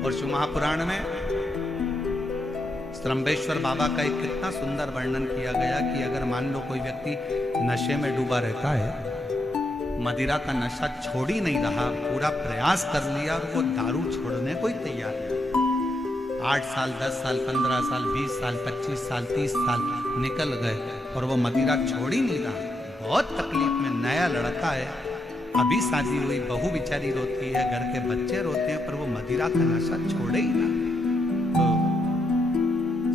और शिव महापुराण में श्रम्भेश्वर बाबा का एक कितना सुंदर वर्णन किया गया कि अगर मान लो कोई व्यक्ति नशे में डूबा रहता है, मदिरा का नशा छोड़ ही नहीं रहा, पूरा प्रयास कर लिया और वो दारू छोड़ने को ही तैयार है, 8 साल 10 साल 15 साल 20 साल 25 साल 30 साल निकल गए और वो मदिरा छोड़ ही नहीं रहा, बहुत तकलीफ में, नया लड़का है, अभी शादी हुई, बहू बेचारी रोती है, घर के बच्चे रोते हैं, पर वो मदिरा का नशा छोड़े ही ना। तो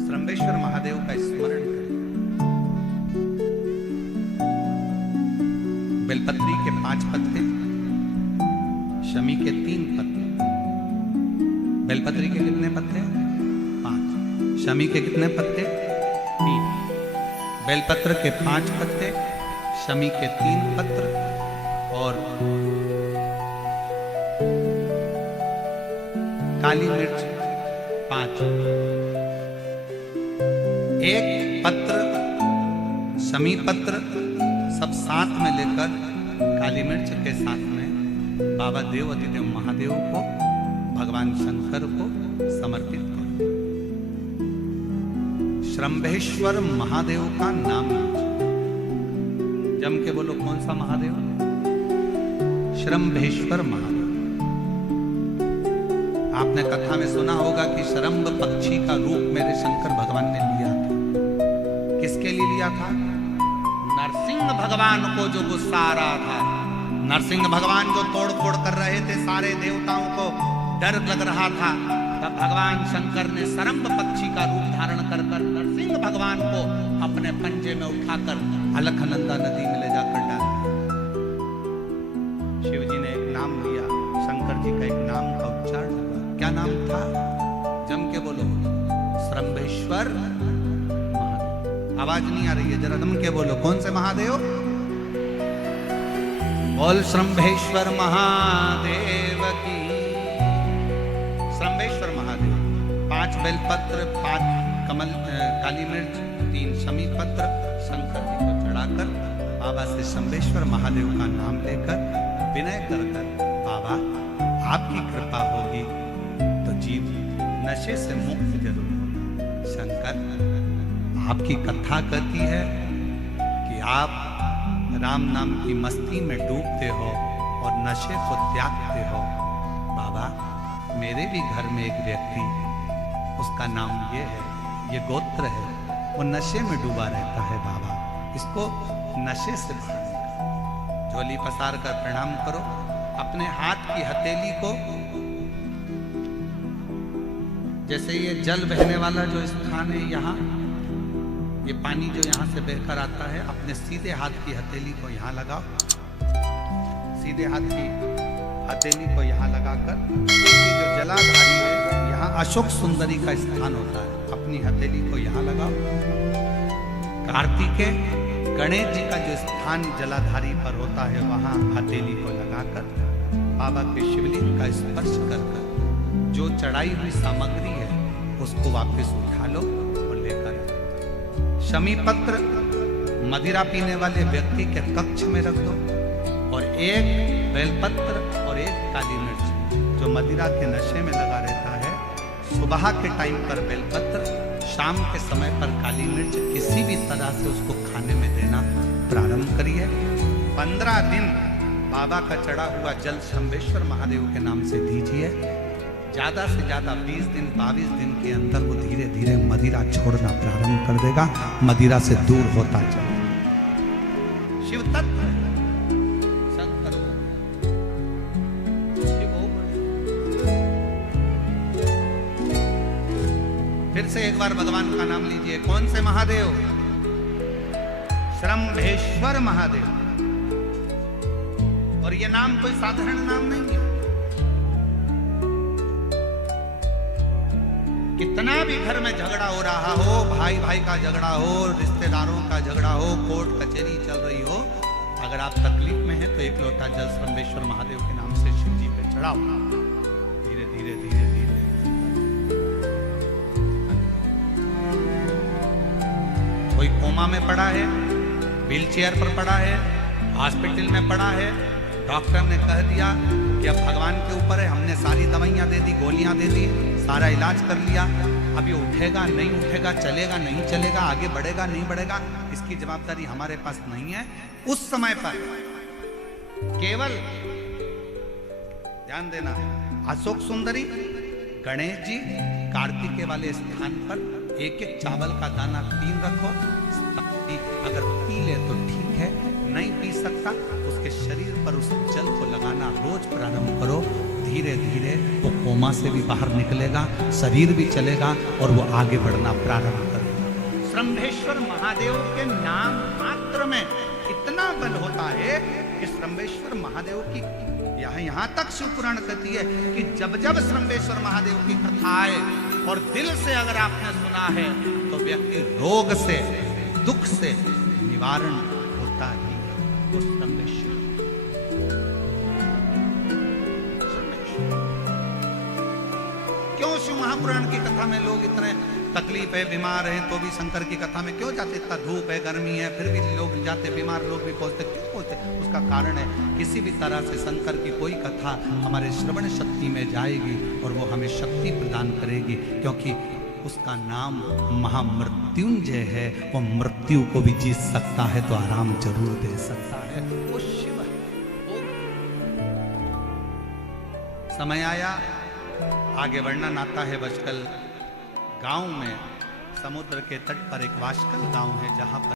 श्रम्भेश्वर महादेव का स्मरण करें। बेलपत्री के 5 पत्ते, शमी के 3 पत्ते। बेलपत्री के कितने पत्ते? 5। शमी के कितने पत्ते? 3। बेलपत्र के 5 पत्ते, शमी के 3 पत्र और काली मिर्च 5। 1 पत्र, शमी पत्र सब साथ में लेकर काली मिर्च के साथ में बाबा देव अधिदेव महादेव को, भगवान शंकर को समर्पित करो। श्रम्भेश्वर महादेव का नाम जम के बोलो, कौन सा महादेव? श्रम्भेश्वर महादेव। आपने कथा में सुना होगा कि श्रम्भ पक्षी का रूप मेरे शंकर भगवान ने लिया था। किसके लिए लिया था? नरसिंह भगवान को जो गुस्सा आ रहा था, नरसिंह भगवान जो तोड़ फोड़ कर रहे थे, सारे देवताओं को डर लग रहा था, तब भगवान शंकर ने सरम्भ पक्षी का रूप धारण कर नरसिंह भगवान को अपने पंजे में उठाकर अलकनंदा नदी में ले जाकर डाल दिया। शिव जी ने एक नाम लिया, शंकर जी का एक नाम का उच्चारण हुआ। क्या नाम था? जम के बोलो, श्रम्भेश्वर महादेव। आवाज नहीं आ रही है, जरा जम के बोलो, कौन से महादेव? बोल श्रम्भेश्वर महादेव की। श्रम्भेश्वर महादेव, 5 बेलपत्र, 5 कमल काली मिर्च, 3 शमी पत्र शंकर जी को चढ़ाकर बाबा से श्रम्भेश्वर महादेव का नाम लेकर विनय कर बाबा आपकी कृपा होगी तो जीव नशे से मुक्त जरूर होगा। शंकर, आपकी कथा कहती है कि आप राम नाम की मस्ती में डूबते हो और नशे को त्यागते हो। बाबा, मेरे भी घर में एक व्यक्ति, उसका नाम ये है, ये गोत्र है, वो नशे में डूबा रहता है। बाबा, इसको नशे से बाहर निकालो। झोली पसार कर प्रणाम करो, अपने हाथ की हथेली को, जैसे ये जल बहने वाला जो स्थान है, यहाँ ये पानी जो यहाँ से बहकर आता है, अपने सीधे हाथ की हथेली को यहाँ लगाओ, सीधे हाथ की हथेली को यहाँ लगाकर, ये जो जलाधारी है, यहाँ अशोक सुंदरी का स्थान होता है, अपनी हथेली को यहाँ लगाओ। कार्तिकेय गणेश जी का जो स्थान जलाधारी पर होता है, वहाँ हथेली को लगाकर बाबा के शिवलिंग का स्पर्श कर जो चढ़ाई हुई सामग्री है उसको वापस उठा लो और लेकर शमी पत्र मदिरा पीने वाले व्यक्ति के कक्ष में रख दो, और 1 बेलपत्र और 1 काली मिर्च जो मदिरा के नशे में लगा रहता है, सुबह के टाइम पर बेलपत्र, शाम के समय पर काली मिर्च, किसी भी तरह से उसको खाने में देना प्रारंभ करिए। 15 दिन बाबा का चढ़ा हुआ जल श्रम्भेश्वर महादेव के नाम से दीजिए। ज्यादा से ज्यादा 20 दिन 22 दिन के अंदर वो धीरे धीरे मदिरा छोड़ना प्रारंभ कर देगा, मदिरा से दूर होता चले। शिव तत्व शंकर फिर से एक बार भगवान का नाम लीजिए। कौन से महादेव? श्रम्भेश्वर महादेव। और ये नाम कोई साधारण नाम नहीं है। कितना भी घर में झगड़ा हो रहा हो, भाई भाई का झगड़ा हो, रिश्तेदारों का झगड़ा हो, कोर्ट कचहरी चल रही हो, अगर आप तकलीफ में हैं तो 1 लोटा जल श्रम्भेश्वर महादेव के नाम से शिव जी पे चढ़ाओ। धीरे धीरे धीरे धीरे। कोई कोमा में पड़ा है, व्हील चेयर पर पड़ा है, हॉस्पिटल में पड़ा है, डॉक्टर ने कह दिया कि अब भगवान के ऊपर है, हमने सारी दवाइयां दे दी, गोलियां दे दी, सारा इलाज कर लिया, अब ये उठेगा नहीं उठेगा, चलेगा नहीं चलेगा, आगे बढ़ेगा नहीं बढ़ेगा, इसकी जवाबदारी हमारे पास नहीं है। उस समय पर केवल ध्यान देना, अशोक सुंदरी, गणेश जी, कार्तिकेय वाले स्थान पर एक एक चावल का दाना 3 रखो। अगर पी ले तो ठीक है, नहीं पी सकता उसके शरीर पर उस जल को लगाना रोज प्रारंभ करो। धीरे धीरे वो कोमा से भी बाहर निकलेगा, शरीर भी चलेगा और वो आगे बढ़ना प्रारंभ करेगा। श्रंभेश्वर महादेव के नाम मात्र में इतना बल होता है कि श्रंभेश्वर महादेव की यहाँ तक शिवपुराण कहती है कि जब जब श्रंभेश्वर महादेव की कथा आए और दिल से अगर आपने सुना है तो व्यक्ति रोग से, दुख से निवारण होता ही है। वो श्रंभेश्वर क्यों शिव महापुराण की कथा में लोग इतने तकलीफ है, बीमार हैं तो भी शंकर की कथा में क्यों जाते? इतना धूप है, गर्मी है, फिर भी लोग जाते, बीमार लोग भी पहुंचते, क्यों पहुंचते? उसका कारण है किसी भी तरह से शंकर की कोई कथा हमारे श्रवण शक्ति में जाएगी और वो हमें शक्ति प्रदान करेगी, क्योंकि उसका नाम महामृत्युंजय है। वो मृत्यु को भी जीत सकता है तो आराम जरूर दे सकता है, वो शिव है। समय आया, आगे वर्णन आता है। बचकल गांव में समुद्र के तट पर एक वाशकल गांव है, जहां पर